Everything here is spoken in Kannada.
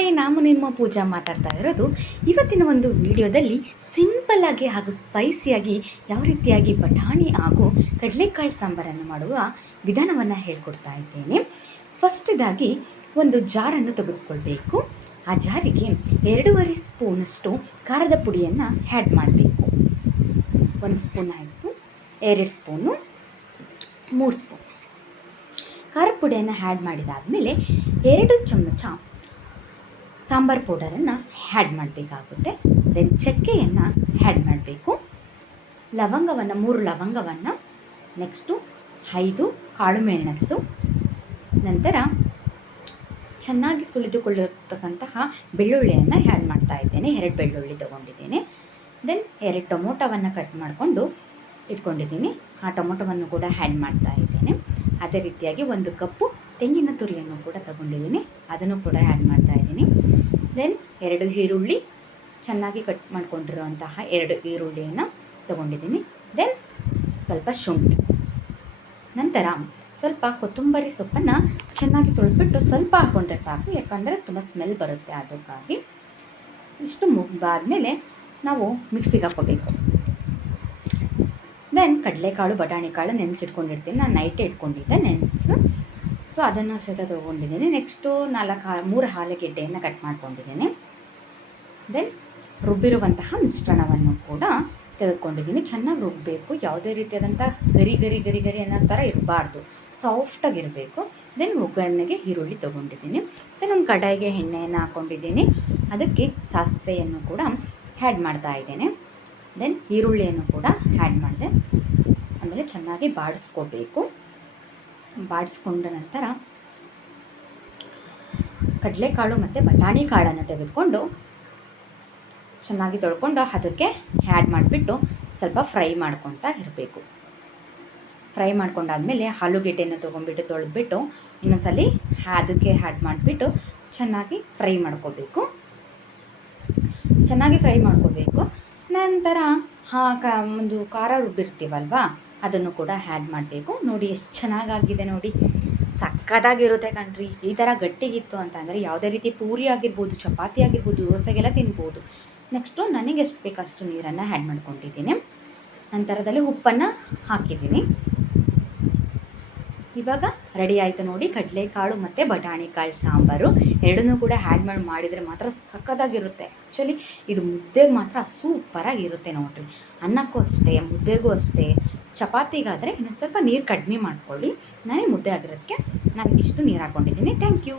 ಹಾಯ್, ನಾನು ನಿಮ್ಮ ಪೂಜಾ ಮಾತಾಡ್ತಾ ಇರೋದು. ಇವತ್ತಿನ ಒಂದು ವಿಡಿಯೋದಲ್ಲಿ ಸಿಂಪಲ್ಲಾಗಿ ಹಾಗೂ ಸ್ಪೈಸಿಯಾಗಿ ಯಾವ ರೀತಿಯಾಗಿ ಬಟಾಣಿ ಹಾಗೂ ಕಡಲೆಕಾಳು ಸಾಂಬಾರನ್ನು ಮಾಡುವ ವಿಧಾನವನ್ನು ಹೇಳ್ಕೊಡ್ತಾ ಇದ್ದೇನೆ. ಫಸ್ಟಿದಾಗಿ ಒಂದು ಜಾರನ್ನು ತೆಗೆದುಕೊಳ್ಬೇಕು. ಆ ಜಾರಿಗೆ 2.5 ಸ್ಪೂನಷ್ಟು ಖಾರದ ಪುಡಿಯನ್ನು ಆ್ಯಡ್ ಮಾಡಬೇಕು. 1 ಸ್ಪೂನ್ ಆಯಿತು, 2 ಸ್ಪೂನು, 3 ಸ್ಪೂನ್ ಖಾರದ ಪುಡಿಯನ್ನು ಆ್ಯಡ್ ಮಾಡಿದಾದಮೇಲೆ 2 ಚಮಚ ಸಾಂಬಾರು ಪೌಡರನ್ನು ಆ್ಯಡ್ ಮಾಡಬೇಕಾಗುತ್ತೆ. ದೆನ್ ಚಕ್ಕೆಯನ್ನು ಆ್ಯಡ್ ಮಾಡಬೇಕು. ಲವಂಗವನ್ನು 3 ಲವಂಗವನ್ನು, ನೆಕ್ಸ್ಟು 5 ಕಾಳು ಮೆಣಸು, ನಂತರ ಚೆನ್ನಾಗಿ ಸುಲಿದುಕೊಳ್ಳತಕ್ಕಂತಹ ಬೆಳ್ಳುಳ್ಳಿಯನ್ನು ಆ್ಯಡ್ ಮಾಡ್ತಾ ಇದ್ದೇನೆ. 2 ಬೆಳ್ಳುಳ್ಳಿ ತೊಗೊಂಡಿದ್ದೇನೆ. ದೆನ್ 2 ಟೊಮೊಟೊವನ್ನು ಕಟ್ ಮಾಡಿಕೊಂಡು ಇಟ್ಕೊಂಡಿದ್ದೀನಿ. ಆ ಟೊಮೊಟೊವನ್ನು ಕೂಡ ಆ್ಯಡ್ ಮಾಡ್ತಾ ಇದ್ದೇನೆ. ಅದೇ ರೀತಿಯಾಗಿ 1 ಕಪ್ಪು ತೆಂಗಿನ ತುರಿಯನ್ನು ಕೂಡ ತಗೊಂಡಿದ್ದೀನಿ, ಅದನ್ನು ಕೂಡ ಆ್ಯಡ್ ಮಾಡ್ತಾ ಇದ್ದೀನಿ. ದೆನ್ 2 ಈರುಳ್ಳಿ, ಚೆನ್ನಾಗಿ ಕಟ್ ಮಾಡ್ಕೊಂಡಿರುವಂತಹ 2 ಈರುಳ್ಳಿಯನ್ನು ತೊಗೊಂಡಿದ್ದೀನಿ. ದೆನ್ ಸ್ವಲ್ಪ ಶುಂಠಿ, ನಂತರ ಸ್ವಲ್ಪ ಕೊತ್ತಂಬರಿ ಸೊಪ್ಪನ್ನು ಚೆನ್ನಾಗಿ ತೊಳೆದ್ಬಿಟ್ಟು ಸ್ವಲ್ಪ ಹಾಕ್ಕೊಂಡ್ರೆ ಸಾಕು, ಯಾಕಂದರೆ ತುಂಬ ಸ್ಮೆಲ್ ಬರುತ್ತೆ. ಅದಕ್ಕಾಗಿ ಇಷ್ಟು ಮುಗ್ದಾದಮೇಲೆ ನಾವು ಮಿಕ್ಸಿಗೆ ಹಾಕ್ಕೋಬೇಕು. ದೆನ್ ಕಡಲೆಕಾಳು ಬಟಾಣಿ ಕಾಳು ನೆನೆಸಿಟ್ಕೊಂಡಿರ್ತೀನಿ. ನಾನು ನೈಟೇ ಇಟ್ಕೊಂಡಿದ್ದೆ ನೆನೆಸು. ಸೊ ಅದನ್ನು ಸಹಿತ ತೊಗೊಂಡಿದ್ದೀನಿ. ನೆಕ್ಸ್ಟು 3 ಆಲೂಗೆಡ್ಡೆಯನ್ನು ಕಟ್ ಮಾಡ್ಕೊಂಡಿದ್ದೀನಿ. ದೆನ್ ರುಬ್ಬಿರುವಂತಹ ಮಿಶ್ರಣವನ್ನು ಕೂಡ ತೆಗೆದುಕೊಂಡಿದ್ದೀನಿ. ಚೆನ್ನಾಗಿ ರುಬ್ಬಬೇಕು. ಯಾವುದೇ ರೀತಿಯಾದಂಥ ಗರಿ ಗರಿ ಗರಿ ಗರಿ ಅನ್ನೋ ಥರ ಇರಬಾರ್ದು, ಸಾಫ್ಟಾಗಿರಬೇಕು. ದೆನ್ ಒಗ್ಗರಣೆಗೆ ಈರುಳ್ಳಿ ತೊಗೊಂಡಿದ್ದೀನಿ. ದೆನ್ ಒಂದು ಕಡಾಯಿಗೆ ಎಣ್ಣೆಯನ್ನು ಹಾಕ್ಕೊಂಡಿದ್ದೀನಿ. ಅದಕ್ಕೆ ಸಾಸಿವೆಯನ್ನು ಕೂಡ ಆ್ಯಡ್ ಮಾಡ್ತಾ ಇದ್ದೇನೆ. ದೆನ್ ಈರುಳ್ಳಿಯನ್ನು ಕೂಡ ಆ್ಯಡ್ ಮಾಡಿದೆ. ಆಮೇಲೆ ಚೆನ್ನಾಗಿ ಬಾಡಿಸ್ಕೋಬೇಕು. ಬಾಡಿಸ್ಕೊಂಡ ನಂತರ ಕಡಲೆಕಾಳು ಮತ್ತು ಬಟಾಣಿ ಕಾಳನ್ನು ತೆಗೆದುಕೊಂಡು ಚೆನ್ನಾಗಿ ತೊಳ್ಕೊಂಡು ಅದಕ್ಕೆ ಆ್ಯಡ್ ಮಾಡಿಬಿಟ್ಟು ಸ್ವಲ್ಪ ಫ್ರೈ ಮಾಡ್ಕೊತಾ ಇರಬೇಕು. ಫ್ರೈ ಮಾಡ್ಕೊಂಡಾದಮೇಲೆ ಆಲೂಗೆಡ್ಡೆಯನ್ನು ತೊಗೊಂಡ್ಬಿಟ್ಟು ತೊಳೆದ್ಬಿಟ್ಟು ಇನ್ನೊಂದ್ಸಲಿ ಅದಕ್ಕೆ ಆ್ಯಡ್ ಮಾಡಿಬಿಟ್ಟು ಚೆನ್ನಾಗಿ ಫ್ರೈ ಮಾಡ್ಕೋಬೇಕು. ನಂತರ ಒಂದು ಖಾರ ರುಬ್ಬಿರ್ತೀವಲ್ವ, ಅದನ್ನು ಕೂಡ ಆ್ಯಡ್ ಮಾಡಬೇಕು. ನೋಡಿ ಎಷ್ಟು ಚೆನ್ನಾಗಾಗಿದೆ ನೋಡಿ, ಸಕ್ಕತ್ತಾಗಿರುತ್ತೆ ಕಣ್ರಿ. ಈ ಥರ ಗಟ್ಟಿಗಿತ್ತು ಅಂತಂದರೆ ಯಾವುದೇ ರೀತಿ ಪೂರಿ ಆಗಿರ್ಬೋದು, ಚಪಾತಿ ಆಗಿರ್ಬೋದು, ದೋಸೆಗೆಲ್ಲ ತಿನ್ಬೋದು. ನೆಕ್ಸ್ಟು ನನಗೆ ಎಷ್ಟು ಬೇಕು ಅಷ್ಟು ನೀರನ್ನು ಆ್ಯಡ್ ಮಾಡ್ಕೊಂಡಿದ್ದೀನಿ. ನಂತರದಲ್ಲಿ ಉಪ್ಪನ್ನು ಹಾಕಿದ್ದೀನಿ. ಇವಾಗ ರೆಡಿ ಆಯಿತು ನೋಡಿ ಕಡಲೆಕಾಳು ಮತ್ತು ಬಟಾಣಿ ಕಾಳು ಸಾಂಬಾರು. ಎರಡನ್ನೂ ಕೂಡ ಆ್ಯಡ್ ಮಾಡಿದರೆ ಮಾತ್ರ ಸಕ್ಕತ್ತಾಗಿರುತ್ತೆ. ಆ್ಯಕ್ಚುಲಿ ಇದು ಮುದ್ದೆಗೆ ಮಾತ್ರ ಸೂಪರಾಗಿರುತ್ತೆ ನೋಡಿರಿ. ಅನ್ನಕ್ಕೂ ಅಷ್ಟೇ, ಮುದ್ದೆಗೂ ಅಷ್ಟೇ. ಚಪಾತಿಗಾದರೆ ಇನ್ನೊಂದು ಸ್ವಲ್ಪ ನೀರು ಕಡಿಮೆ ಮಾಡ್ಕೊಳ್ಳಿ. ನಾನೇ ಮುದ್ದೆ ಆಗಿರೋದಕ್ಕೆ ನಾನು ಇಷ್ಟು ನೀರು ಹಾಕ್ಕೊಂಡಿದ್ದೀನಿ. Thank you.